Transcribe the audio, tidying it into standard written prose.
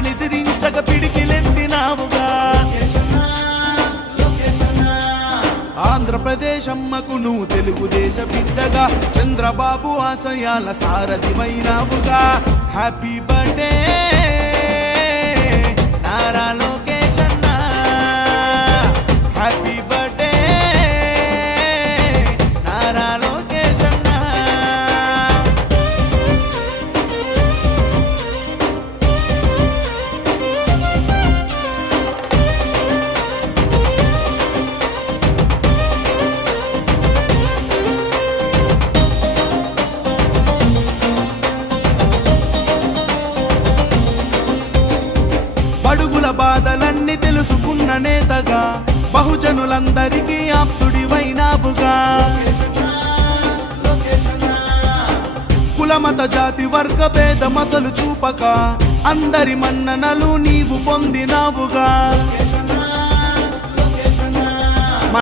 నిద్రించక పిడికిలెత్తినావుగా ఆంధ్రప్రదేశ్ అమ్మకు నువ్వు తెలుగుదేశ బిడ్డగా చంద్రబాబు ఆశయాల సారథివైనావుగా హ్యాపీ బర్త్డే నారా లోకేష్ అన్న హ్యాపీ బర్త్డే నారా లోకేష్ అన్న బడుగుల బాధలన్నీ తెలుసుకున్న నేతగా బహుజనులందరికీ ఆప్తుడివైనావుగా కులమత జాతి వర్గ భేదమసలు చూపక అందరి మన్ననలు నీవు పొందినావుగా